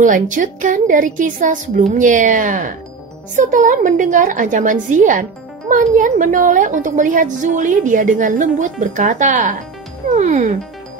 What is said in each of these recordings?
Melanjutkan dari kisah sebelumnya. Setelah mendengar ancaman Xian, Manyan menoleh untuk melihat Zuli. Dia dengan lembut berkata,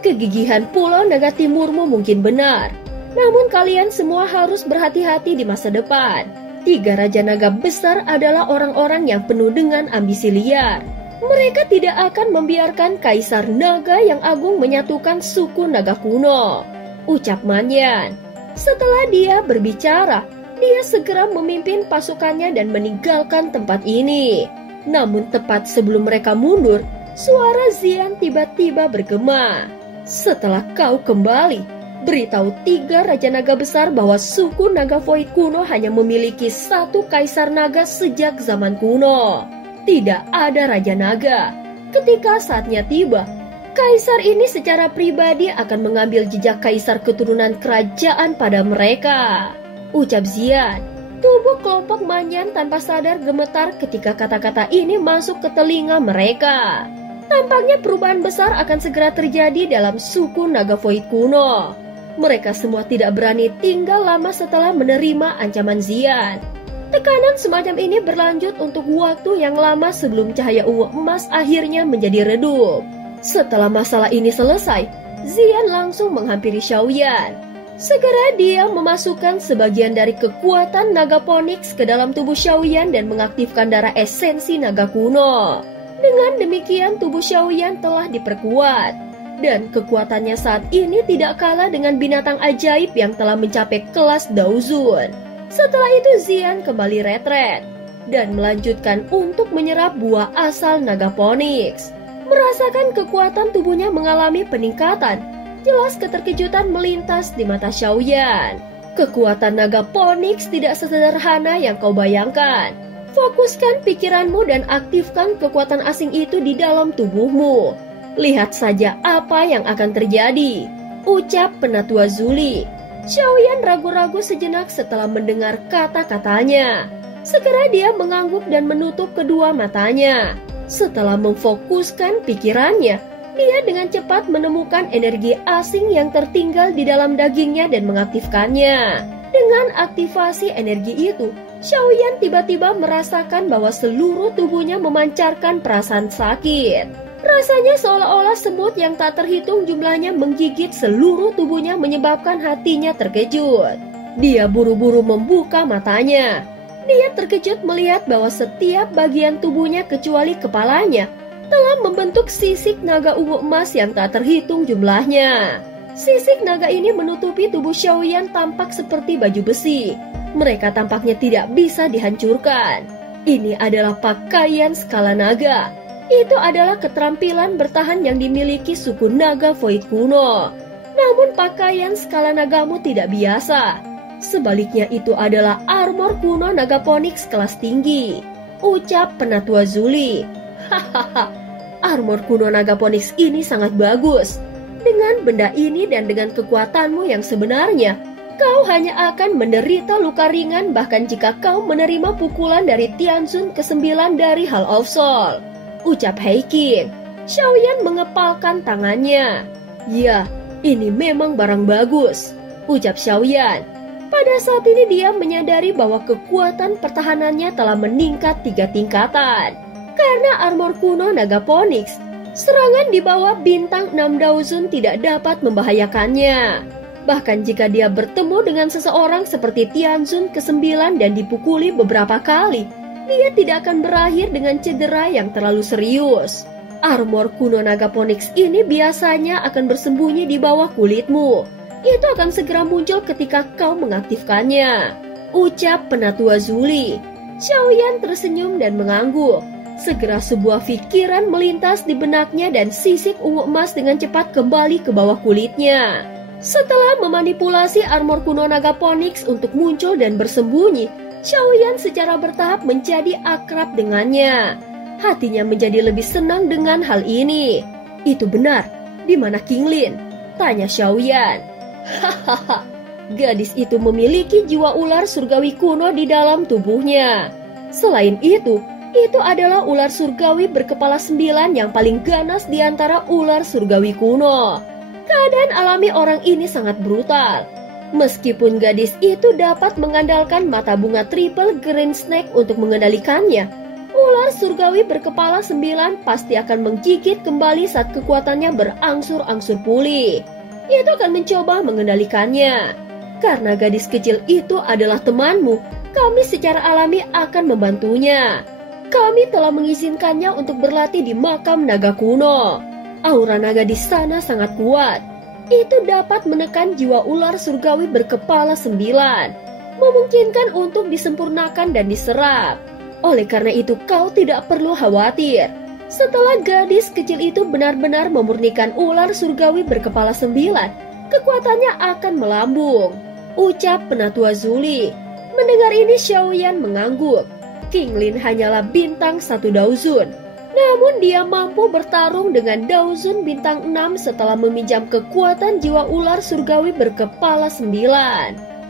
kegigihan Pulau Naga Timurmu mungkin benar. Namun kalian semua harus berhati-hati di masa depan. 3 Raja Naga besar adalah orang-orang yang penuh dengan ambisi liar. Mereka tidak akan membiarkan Kaisar Naga yang agung menyatukan suku Naga kuno, ucap Manyan. Setelah dia berbicara, dia segera memimpin pasukannya dan meninggalkan tempat ini. Namun tepat sebelum mereka mundur, suara Xian tiba-tiba bergema. Setelah kau kembali, beritahu 3 Raja Naga besar bahwa suku Naga Void kuno hanya memiliki 1 Kaisar Naga sejak zaman kuno. Tidak ada Raja Naga. Ketika saatnya tiba, Kaisar ini secara pribadi akan mengambil jejak kaisar keturunan kerajaan pada mereka, ucap Xian. Tubuh kelompok Manyan tanpa sadar gemetar ketika kata-kata ini masuk ke telinga mereka. Tampaknya perubahan besar akan segera terjadi dalam suku Naga Void kuno. Mereka semua tidak berani tinggal lama setelah menerima ancaman Xian. Tekanan semacam ini berlanjut untuk waktu yang lama sebelum cahaya ungu emas akhirnya menjadi redup. Setelah masalah ini selesai, Xian langsung menghampiri Xiaoyan. Segera dia memasukkan sebagian dari kekuatan naga Phoenix ke dalam tubuh Xiaoyan dan mengaktifkan darah esensi naga kuno. Dengan demikian tubuh Xiaoyan telah diperkuat, dan kekuatannya saat ini tidak kalah dengan binatang ajaib yang telah mencapai kelas Daozun. Setelah itu Xian kembali retret dan melanjutkan untuk menyerap buah asal naga Phoenix. Merasakan kekuatan tubuhnya mengalami peningkatan, jelas keterkejutan melintas di mata Xiaoyan. Kekuatan naga Phoenix tidak sesederhana yang kau bayangkan. Fokuskan pikiranmu dan aktifkan kekuatan asing itu di dalam tubuhmu. Lihat saja apa yang akan terjadi, ucap Penatua Zuli. Xiaoyan ragu-ragu sejenak setelah mendengar kata-katanya. Segera dia mengangguk dan menutup kedua matanya. Setelah memfokuskan pikirannya, dia dengan cepat menemukan energi asing yang tertinggal di dalam dagingnya dan mengaktifkannya. Dengan aktivasi energi itu, Xiaoyan tiba-tiba merasakan bahwa seluruh tubuhnya memancarkan perasaan sakit. Rasanya seolah-olah semut yang tak terhitung jumlahnya menggigit seluruh tubuhnya menyebabkan hatinya terkejut. Dia buru-buru membuka matanya. Dia terkejut melihat bahwa setiap bagian tubuhnya kecuali kepalanya telah membentuk sisik naga ungu emas yang tak terhitung jumlahnya. Sisik naga ini menutupi tubuh Xiaoyan tampak seperti baju besi. Mereka tampaknya tidak bisa dihancurkan. Ini adalah pakaian skala naga. Itu adalah keterampilan bertahan yang dimiliki suku Naga Void kuno. Namun pakaian skala nagamu tidak biasa. Sebaliknya itu adalah armor kuno Naga Phoenix kelas tinggi, ucap Penatua Zuli. Hahaha, armor kuno Naga Phoenix ini sangat bagus. Dengan benda ini dan dengan kekuatanmu yang sebenarnya, kau hanya akan menderita luka ringan bahkan jika kau menerima pukulan dari Tianzun ke-9 dari Hall of Soul, ucap Heikin. Xiaoyan mengepalkan tangannya. Ya, ini memang barang bagus, ucap Xiaoyan. Pada saat ini dia menyadari bahwa kekuatan pertahanannya telah meningkat 3 tingkatan. Karena armor kuno Naga Phoenix, serangan di bawah bintang 6 Daozun tidak dapat membahayakannya. Bahkan jika dia bertemu dengan seseorang seperti Tianzun ke-9 dan dipukuli beberapa kali, dia tidak akan berakhir dengan cedera yang terlalu serius. Armor kuno Naga Phoenix ini biasanya akan bersembunyi di bawah kulitmu. Itu akan segera muncul ketika kau mengaktifkannya, ucap Penatua Zuli. Xiaoyan tersenyum dan mengangguk. Segera sebuah pikiran melintas di benaknya dan sisik ungu emas dengan cepat kembali ke bawah kulitnya. Setelah memanipulasi armor kuno Naga Phoenix untuk muncul dan bersembunyi, Xiaoyan secara bertahap menjadi akrab dengannya. Hatinya menjadi lebih senang dengan hal ini. Itu benar, di mana Qinglin? Tanya Xiaoyan. Hahaha, gadis itu memiliki jiwa ular surgawi kuno di dalam tubuhnya. Selain itu adalah ular surgawi berkepala 9 yang paling ganas di antara ular surgawi kuno. Keadaan alami orang ini sangat brutal. Meskipun gadis itu dapat mengandalkan mata bunga triple green snake untuk mengendalikannya, ular surgawi berkepala 9 pasti akan menggigit kembali saat kekuatannya berangsur-angsur pulih. Itu akan mencoba mengendalikannya. Karena gadis kecil itu adalah temanmu, kami secara alami akan membantunya. Kami telah mengizinkannya untuk berlatih di makam naga kuno. Aura naga di sana sangat kuat. Itu dapat menekan jiwa ular surgawi berkepala 9, memungkinkan untuk disempurnakan dan diserap. Oleh karena itu kau tidak perlu khawatir. Setelah gadis kecil itu benar-benar memurnikan ular surgawi berkepala 9, kekuatannya akan melambung, ucap Penatua Zuli. Mendengar ini Xiaoyan mengangguk. Qinglin hanyalah bintang 1 Daozun. Namun dia mampu bertarung dengan Daozun bintang 6 setelah meminjam kekuatan jiwa ular surgawi berkepala 9.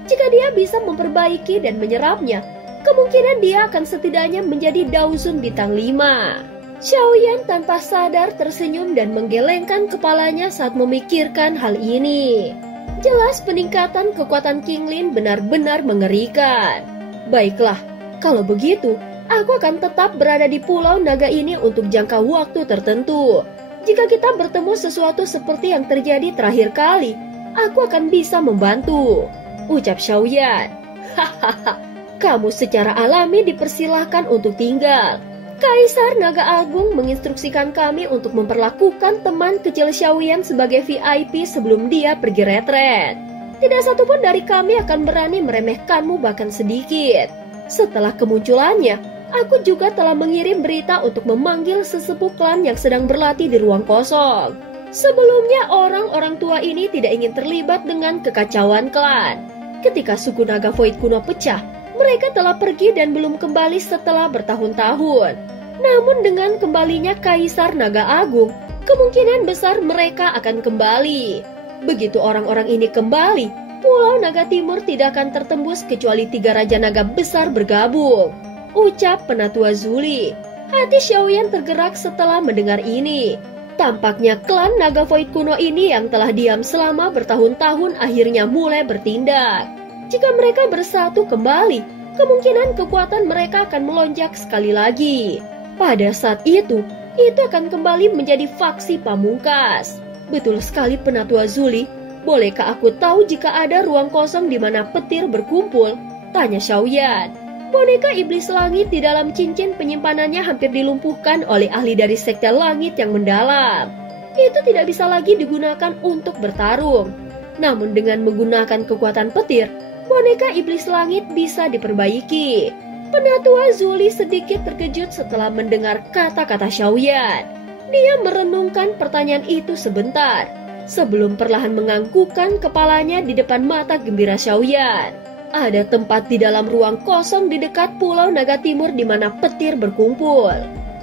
Jika dia bisa memperbaiki dan menyerapnya, kemungkinan dia akan setidaknya menjadi Daozun bintang 5. Xiaoyan tanpa sadar tersenyum dan menggelengkan kepalanya saat memikirkan hal ini. Jelas peningkatan kekuatan Qinglin benar-benar mengerikan. Baiklah, kalau begitu, aku akan tetap berada di pulau naga ini untuk jangka waktu tertentu. Jika kita bertemu sesuatu seperti yang terjadi terakhir kali, aku akan bisa membantu, ucap Xiaoyan. Hahaha, kamu secara alami dipersilahkan untuk tinggal. Kaisar Naga Agung menginstruksikan kami untuk memperlakukan teman kecil Xiaoyan sebagai VIP sebelum dia pergi retret. Tidak satupun dari kami akan berani meremehkanmu bahkan sedikit. Setelah kemunculannya, aku juga telah mengirim berita untuk memanggil sesepuh klan yang sedang berlatih di ruang kosong. Sebelumnya orang-orang tua ini tidak ingin terlibat dengan kekacauan klan. Ketika suku Naga Void kuno pecah, mereka telah pergi dan belum kembali setelah bertahun-tahun. Namun dengan kembalinya Kaisar Naga Agung, kemungkinan besar mereka akan kembali. Begitu orang-orang ini kembali, Pulau Naga Timur tidak akan tertembus kecuali 3 Raja Naga besar bergabung, ucap Penatua Zuli. Hati Xiaoyan tergerak setelah mendengar ini. Tampaknya klan Naga Void kuno ini yang telah diam selama bertahun-tahun akhirnya mulai bertindak. Jika mereka bersatu kembali, kemungkinan kekuatan mereka akan melonjak sekali lagi. Pada saat itu akan kembali menjadi faksi pamungkas. Betul sekali Penatua Zuli. Bolehkah aku tahu jika ada ruang kosong di mana petir berkumpul? Tanya Xiaoyan. Boneka iblis langit di dalam cincin penyimpanannya hampir dilumpuhkan oleh ahli dari sekte langit yang mendalam. Itu tidak bisa lagi digunakan untuk bertarung. Namun dengan menggunakan kekuatan petir, boneka iblis langit bisa diperbaiki. Penatua Zuli sedikit terkejut setelah mendengar kata-kata Xiaoyan. Dia merenungkan pertanyaan itu sebentar, sebelum perlahan menganggukkan kepalanya di depan mata gembira Xiaoyan. Ada tempat di dalam ruang kosong di dekat Pulau Naga Timur di mana petir berkumpul,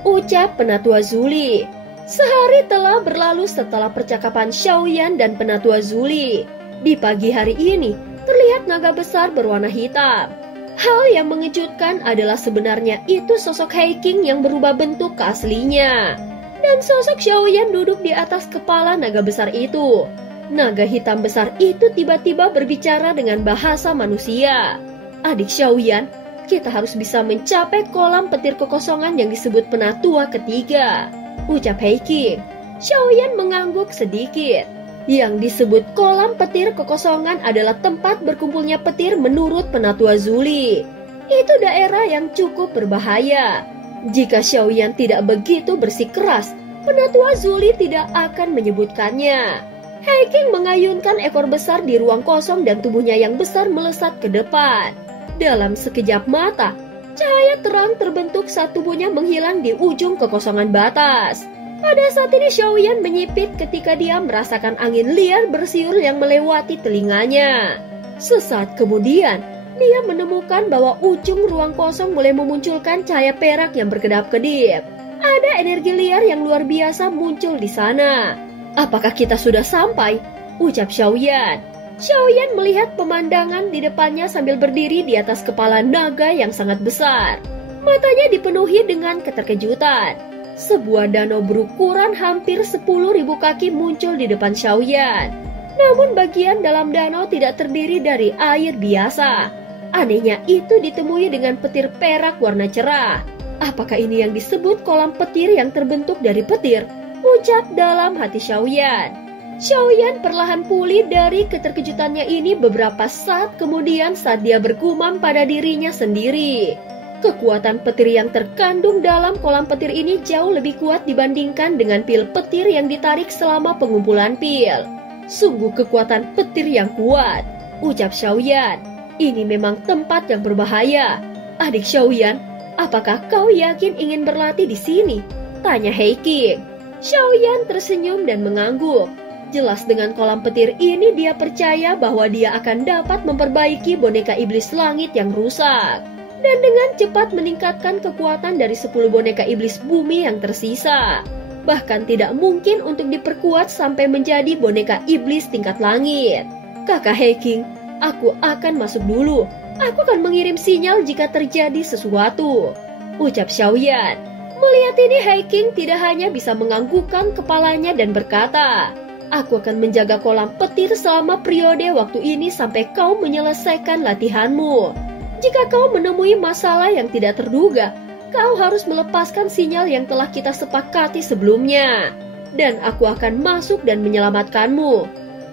ucap Penatua Zuli. Sehari telah berlalu setelah percakapan Xiaoyan dan Penatua Zuli. Di pagi hari ini, terlihat naga besar berwarna hitam. Hal yang mengejutkan adalah sebenarnya itu sosok Heiking yang berubah bentuk ke aslinya. Dan sosok Xiaoyan duduk di atas kepala naga besar itu. Naga hitam besar itu tiba-tiba berbicara dengan bahasa manusia. Adik Xiaoyan, kita harus bisa mencapai kolam petir kekosongan yang disebut Penatua ketiga, ucap Heiking. Xiaoyan mengangguk sedikit. Yang disebut kolam petir kekosongan adalah tempat berkumpulnya petir menurut Penatua Zuli. Itu daerah yang cukup berbahaya. Jika Xiaoyan tidak begitu bersikeras, Penatua Zuli tidak akan menyebutkannya. Heiking mengayunkan ekor besar di ruang kosong dan tubuhnya yang besar melesat ke depan. Dalam sekejap mata, cahaya terang terbentuk saat tubuhnya menghilang di ujung kekosongan batas. Pada saat ini Xiaoyan menyipit ketika dia merasakan angin liar bersiul yang melewati telinganya. Sesaat kemudian, dia menemukan bahwa ujung ruang kosong mulai memunculkan cahaya perak yang berkedap-kedip. Ada energi liar yang luar biasa muncul di sana. Apakah kita sudah sampai? Ucap Xiaoyan. Xiaoyan melihat pemandangan di depannya sambil berdiri di atas kepala naga yang sangat besar. Matanya dipenuhi dengan keterkejutan. Sebuah danau berukuran hampir 10.000 kaki muncul di depan Xiaoyan. Namun bagian dalam danau tidak terdiri dari air biasa. Anehnya itu ditemui dengan petir perak warna cerah. Apakah ini yang disebut kolam petir yang terbentuk dari petir? Ucap dalam hati Xiaoyan. Xiaoyan perlahan pulih dari keterkejutannya ini beberapa saat kemudian saat dia bergumam pada dirinya sendiri. Kekuatan petir yang terkandung dalam kolam petir ini jauh lebih kuat dibandingkan dengan pil petir yang ditarik selama pengumpulan pil. Sungguh kekuatan petir yang kuat, ucap Xiaoyan. Ini memang tempat yang berbahaya. Adik Xiaoyan, apakah kau yakin ingin berlatih di sini? Tanya Heiking. Xiaoyan tersenyum dan mengangguk. Jelas dengan kolam petir ini dia percaya bahwa dia akan dapat memperbaiki boneka iblis langit yang rusak. Dan dengan cepat meningkatkan kekuatan dari 10 boneka iblis bumi yang tersisa. Bahkan tidak mungkin untuk diperkuat sampai menjadi boneka iblis tingkat langit. Kakak Heiking, aku akan masuk dulu. Aku akan mengirim sinyal jika terjadi sesuatu, ucap Xiaoyan. Melihat ini Heiking tidak hanya bisa menganggukkan kepalanya dan berkata, aku akan menjaga kolam petir selama periode waktu ini sampai kau menyelesaikan latihanmu. Jika kau menemui masalah yang tidak terduga, kau harus melepaskan sinyal yang telah kita sepakati sebelumnya. Dan aku akan masuk dan menyelamatkanmu,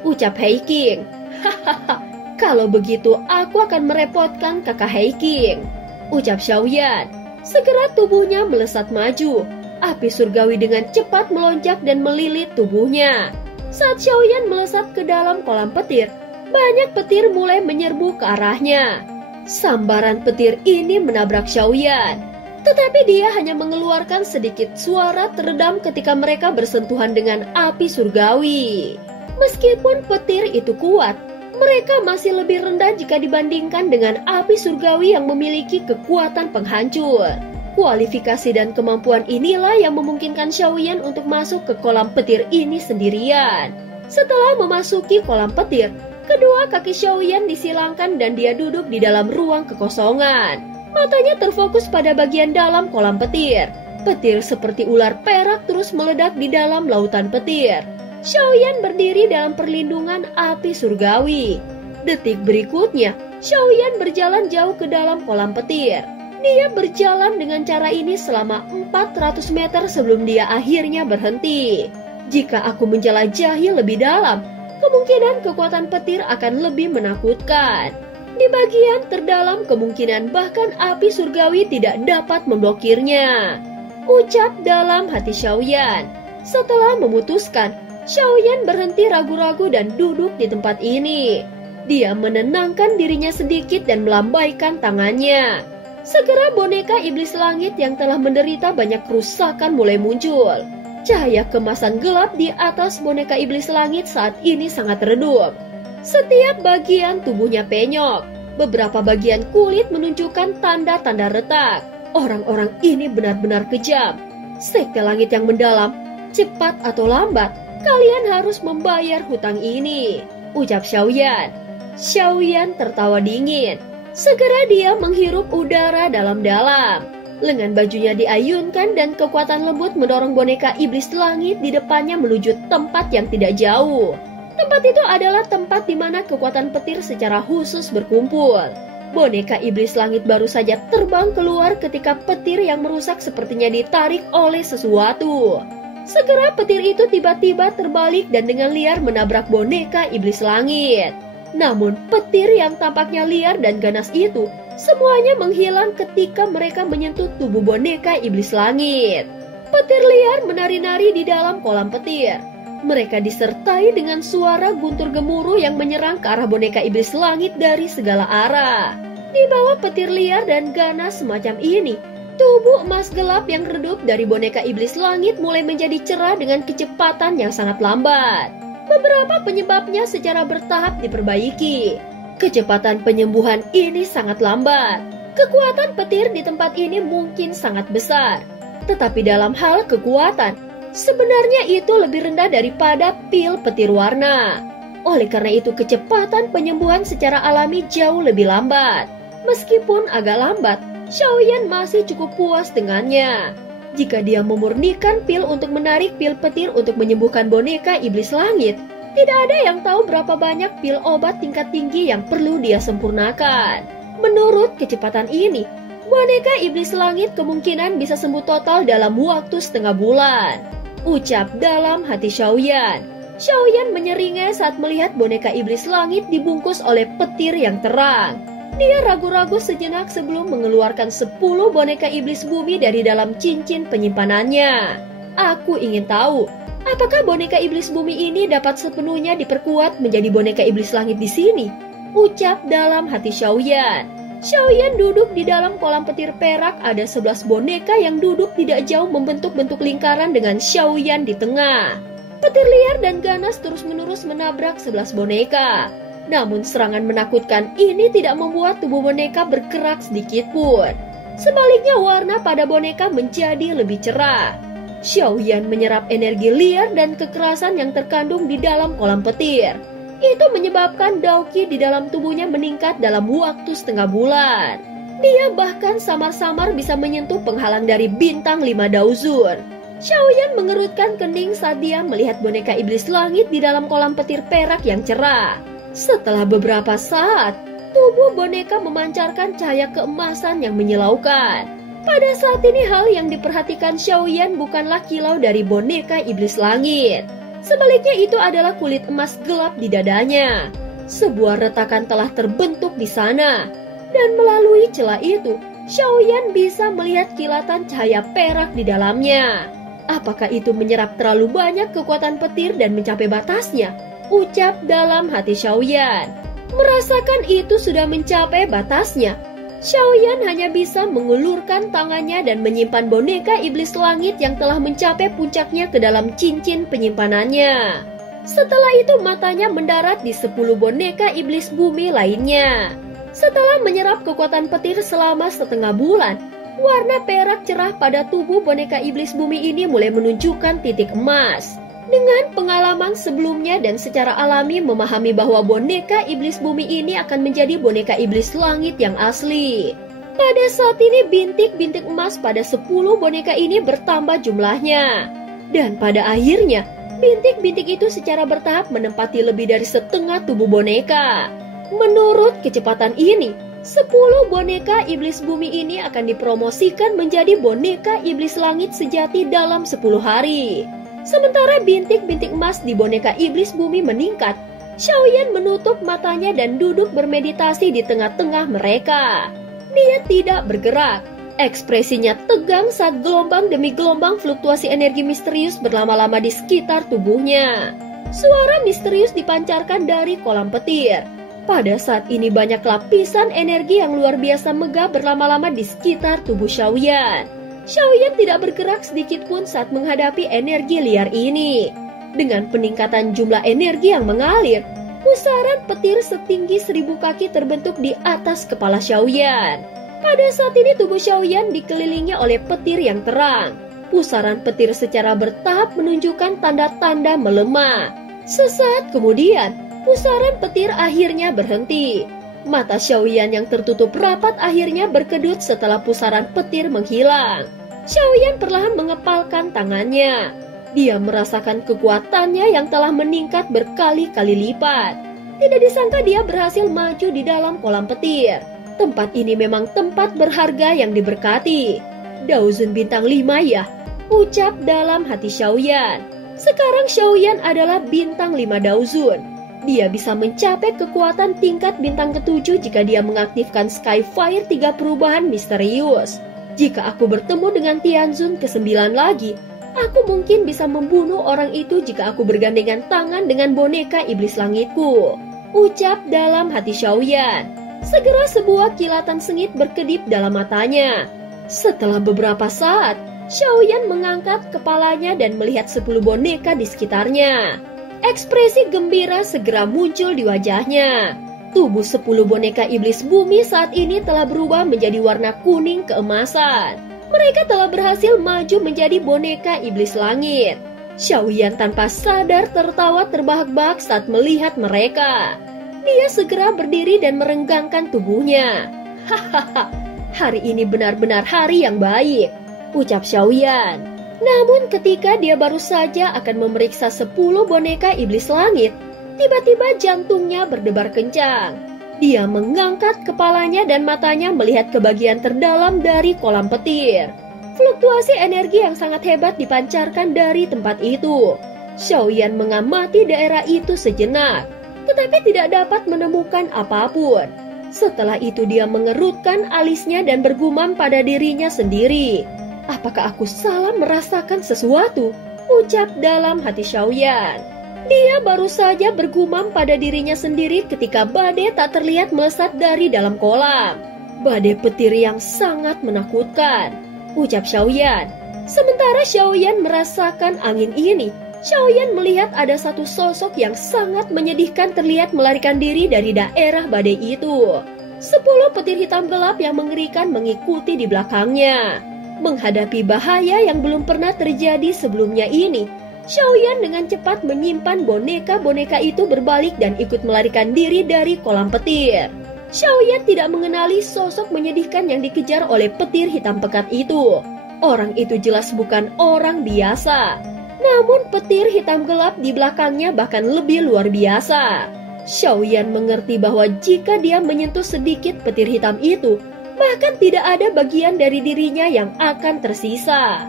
ucap Heiking. Hahaha, kalau begitu aku akan merepotkan kakak Heiking, ucap Xiaoyan. Segera tubuhnya melesat maju. Api surgawi dengan cepat melonjak dan melilit tubuhnya. Saat Xiaoyan melesat ke dalam kolam petir, banyak petir mulai menyerbu ke arahnya. Sambaran petir ini menabrak Xiaoyan, tetapi dia hanya mengeluarkan sedikit suara teredam ketika mereka bersentuhan dengan api surgawi. Meskipun petir itu kuat, mereka masih lebih rendah jika dibandingkan dengan api surgawi yang memiliki kekuatan penghancur. Kualifikasi dan kemampuan inilah yang memungkinkan Xiaoyan untuk masuk ke kolam petir ini sendirian. Setelah memasuki kolam petir, kedua kaki Xiaoyan disilangkan dan dia duduk di dalam ruang kekosongan. Matanya terfokus pada bagian dalam kolam petir. Petir seperti ular perak terus meledak di dalam lautan petir. Xiaoyan berdiri dalam perlindungan api surgawi. Detik berikutnya, Xiaoyan berjalan jauh ke dalam kolam petir. Dia berjalan dengan cara ini selama 400 meter sebelum dia akhirnya berhenti. Jika aku menjelajahi lebih dalam, kemungkinan kekuatan petir akan lebih menakutkan. Di bagian terdalam kemungkinan bahkan api surgawi tidak dapat memblokirnya, ucap dalam hati Xiaoyan. Setelah memutuskan, Xiaoyan berhenti ragu-ragu dan duduk di tempat ini. Dia menenangkan dirinya sedikit dan melambaikan tangannya. Segera boneka iblis langit yang telah menderita banyak kerusakan mulai muncul. Cahaya kemasan gelap di atas boneka iblis langit saat ini sangat redup. Setiap bagian tubuhnya penyok. Beberapa bagian kulit menunjukkan tanda-tanda retak. Orang-orang ini benar-benar kejam. Sekte langit yang mendalam, cepat atau lambat, kalian harus membayar hutang ini, ucap Xiaoyan. Xiaoyan tertawa dingin. Segera dia menghirup udara dalam-dalam. Lengan bajunya diayunkan dan kekuatan lembut mendorong boneka iblis langit di depannya menuju tempat yang tidak jauh. Tempat itu adalah tempat di mana kekuatan petir secara khusus berkumpul. Boneka iblis langit baru saja terbang keluar ketika petir yang merusak sepertinya ditarik oleh sesuatu. Segera petir itu tiba-tiba terbalik dan dengan liar menabrak boneka iblis langit. Namun petir yang tampaknya liar dan ganas itu semuanya menghilang ketika mereka menyentuh tubuh boneka iblis langit. Petir liar menari-nari di dalam kolam petir. Mereka disertai dengan suara guntur gemuruh yang menyerang ke arah boneka iblis langit dari segala arah. Di bawah petir liar dan ganas semacam ini, tubuh emas gelap yang redup dari boneka iblis langit mulai menjadi cerah dengan kecepatan yang sangat lambat. Beberapa penyebabnya secara bertahap diperbaiki. Kecepatan penyembuhan ini sangat lambat. Kekuatan petir di tempat ini mungkin sangat besar. Tetapi dalam hal kekuatan, sebenarnya itu lebih rendah daripada pil petir warna. Oleh karena itu kecepatan penyembuhan secara alami jauh lebih lambat. Meskipun agak lambat, Xiaoyan masih cukup puas dengannya. Jika dia memurnikan pil untuk menarik pil petir untuk menyembuhkan boneka iblis langit, Tidak ada yang tahu berapa banyak pil obat tingkat tinggi yang perlu dia sempurnakan. Menurut kecepatan ini, boneka iblis langit kemungkinan bisa sembuh total dalam waktu setengah bulan. Ucap dalam hati Xiaoyan. Xiaoyan menyeringai saat melihat boneka iblis langit dibungkus oleh petir yang terang. Dia ragu-ragu sejenak sebelum mengeluarkan 10 boneka iblis bumi dari dalam cincin penyimpanannya. Aku ingin tahu, apakah boneka iblis bumi ini dapat sepenuhnya diperkuat menjadi boneka iblis langit di sini? Ucap dalam hati Xiaoyan. Xiaoyan duduk di dalam kolam petir perak. Ada 11 boneka yang duduk tidak jauh membentuk bentuk lingkaran dengan Xiaoyan di tengah. Petir liar dan ganas terus-menerus menabrak 11 boneka. Namun serangan menakutkan ini tidak membuat tubuh boneka bergerak sedikit pun. Sebaliknya warna pada boneka menjadi lebih cerah. Xiaoyan menyerap energi liar dan kekerasan yang terkandung di dalam kolam petir. Itu menyebabkan Daoqi di dalam tubuhnya meningkat dalam waktu setengah bulan. Dia bahkan samar-samar bisa menyentuh penghalang dari bintang 5 Daozun. Xiaoyan mengerutkan kening saat dia melihat boneka iblis langit di dalam kolam petir perak yang cerah. Setelah beberapa saat, tubuh boneka memancarkan cahaya keemasan yang menyilaukan. Pada saat ini hal yang diperhatikan Xiaoyan bukanlah kilau dari boneka iblis langit. Sebaliknya itu adalah kulit emas gelap di dadanya. Sebuah retakan telah terbentuk di sana. Dan melalui celah itu, Xiaoyan bisa melihat kilatan cahaya perak di dalamnya. Apakah itu menyerap terlalu banyak kekuatan petir dan mencapai batasnya? Ucap dalam hati Xiaoyan. Merasakan itu sudah mencapai batasnya, Xiaoyan hanya bisa mengulurkan tangannya dan menyimpan boneka iblis langit yang telah mencapai puncaknya ke dalam cincin penyimpanannya. Setelah itu matanya mendarat di 10 boneka iblis bumi lainnya. Setelah menyerap kekuatan petir selama setengah bulan, warna perak cerah pada tubuh boneka iblis bumi ini mulai menunjukkan titik emas. Dengan pengalaman sebelumnya dan secara alami memahami bahwa boneka iblis bumi ini akan menjadi boneka iblis langit yang asli. Pada saat ini bintik-bintik emas pada 10 boneka ini bertambah jumlahnya. Dan pada akhirnya, bintik-bintik itu secara bertahap menempati lebih dari setengah tubuh boneka. Menurut kecepatan ini, 10 boneka iblis bumi ini akan dipromosikan menjadi boneka iblis langit sejati dalam 10 hari. Sementara bintik-bintik emas di boneka iblis bumi meningkat, Xiaoyan menutup matanya dan duduk bermeditasi di tengah-tengah mereka. Dia tidak bergerak. Ekspresinya tegang saat gelombang demi gelombang fluktuasi energi misterius berlama-lama di sekitar tubuhnya. Suara misterius dipancarkan dari kolam petir. Pada saat ini banyak lapisan energi yang luar biasa megah berlama-lama di sekitar tubuh Xiaoyan. Xiaoyan tidak bergerak sedikit pun saat menghadapi energi liar ini. Dengan peningkatan jumlah energi yang mengalir, pusaran petir setinggi 1000 kaki terbentuk di atas kepala Xiaoyan. Pada saat ini tubuh Xiaoyan dikelilingi oleh petir yang terang. Pusaran petir secara bertahap menunjukkan tanda-tanda melemah. Sesaat kemudian, pusaran petir akhirnya berhenti. Mata Xiaoyan yang tertutup rapat akhirnya berkedut setelah pusaran petir menghilang. Xiaoyan perlahan mengepalkan tangannya. Dia merasakan kekuatannya yang telah meningkat berkali-kali lipat. Tidak disangka dia berhasil maju di dalam kolam petir. Tempat ini memang tempat berharga yang diberkati. Daozun bintang 5 ya, ucap dalam hati Xiaoyan. Sekarang Xiaoyan adalah bintang 5 Daozun. Dia bisa mencapai kekuatan tingkat bintang ke-7 jika dia mengaktifkan Skyfire 3 perubahan misterius. Jika aku bertemu dengan Tianzun ke-9 lagi, aku mungkin bisa membunuh orang itu jika aku bergandengan tangan dengan boneka iblis langitku. Ucap dalam hati Xiaoyan. Segera sebuah kilatan sengit berkedip dalam matanya. Setelah beberapa saat, Xiaoyan mengangkat kepalanya dan melihat 10 boneka di sekitarnya. Ekspresi gembira segera muncul di wajahnya. Tubuh 10 boneka iblis bumi saat ini telah berubah menjadi warna kuning keemasan. Mereka telah berhasil maju menjadi boneka iblis langit. Xiaoyan tanpa sadar tertawa terbahak-bahak saat melihat mereka. Dia segera berdiri dan merenggangkan tubuhnya. Hahaha, hari ini benar-benar hari yang baik, ucap Xiaoyan. Namun ketika dia baru saja akan memeriksa 10 boneka iblis langit, tiba-tiba jantungnya berdebar kencang. Dia mengangkat kepalanya dan matanya melihat ke bagian terdalam dari kolam petir. Fluktuasi energi yang sangat hebat dipancarkan dari tempat itu. Xiaoyan mengamati daerah itu sejenak, tetapi tidak dapat menemukan apapun. Setelah itu dia mengerutkan alisnya dan bergumam pada dirinya sendiri. Apakah aku salah merasakan sesuatu? Ucap dalam hati Xiaoyan. Dia baru saja bergumam pada dirinya sendiri ketika badai tak terlihat melesat dari dalam kolam. Badai petir yang sangat menakutkan, ucap Xiaoyan. Sementara Xiaoyan merasakan angin ini, Xiaoyan melihat ada satu sosok yang sangat menyedihkan terlihat melarikan diri dari daerah badai itu. 10 petir hitam gelap yang mengerikan mengikuti di belakangnya. Menghadapi bahaya yang belum pernah terjadi sebelumnya ini, Xiaoyan dengan cepat menyimpan boneka-boneka itu berbalik dan ikut melarikan diri dari kolam petir. Xiaoyan tidak mengenali sosok menyedihkan yang dikejar oleh petir hitam pekat itu. Orang itu jelas bukan orang biasa. Namun petir hitam gelap di belakangnya bahkan lebih luar biasa. Xiaoyan mengerti bahwa jika dia menyentuh sedikit petir hitam itu, bahkan tidak ada bagian dari dirinya yang akan tersisa.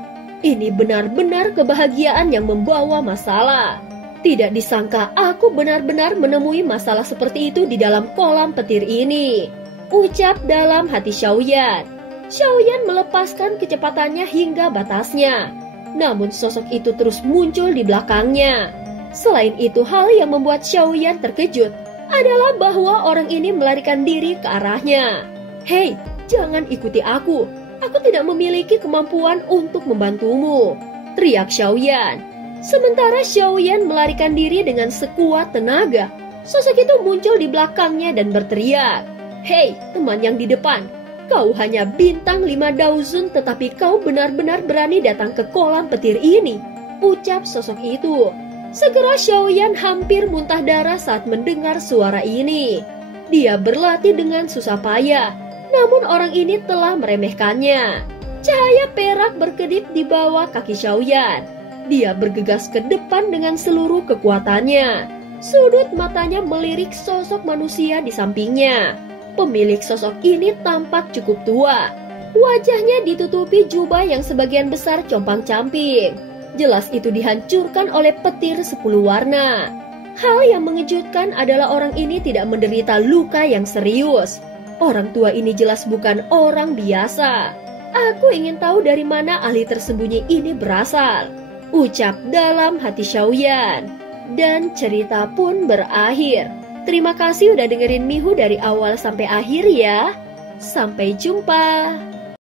Ini benar-benar kebahagiaan yang membawa masalah. Tidak disangka aku benar-benar menemui masalah seperti itu di dalam kolam petir ini, ucap dalam hati Xiaoyan. Xiaoyan melepaskan kecepatannya hingga batasnya. Namun sosok itu terus muncul di belakangnya. Selain itu, hal yang membuat Xiaoyan terkejut adalah bahwa orang ini melarikan diri ke arahnya. Hei, jangan ikuti aku. Aku tidak memiliki kemampuan untuk membantumu, teriak Xiaoyan. Sementara Xiaoyan melarikan diri dengan sekuat tenaga, sosok itu muncul di belakangnya dan berteriak. Hei, teman yang di depan. Kau hanya bintang 5 daozun tetapi kau benar-benar berani datang ke kolam petir ini, ucap sosok itu. Segera Xiaoyan hampir muntah darah saat mendengar suara ini. Dia berlatih dengan susah payah, namun orang ini telah meremehkannya. Cahaya perak berkedip di bawah kaki Xiaoyan. Dia bergegas ke depan dengan seluruh kekuatannya. Sudut matanya melirik sosok manusia di sampingnya. Pemilik sosok ini tampak cukup tua. Wajahnya ditutupi jubah yang sebagian besar compang-camping. Jelas itu dihancurkan oleh petir 10 warna. Hal yang mengejutkan adalah orang ini tidak menderita luka yang serius. Orang tua ini jelas bukan orang biasa. Aku ingin tahu dari mana ahli tersembunyi ini berasal, ucap dalam hati Xiaoyan. Dan cerita pun berakhir. Terima kasih udah dengerin Mihu dari awal sampai akhir ya. Sampai jumpa.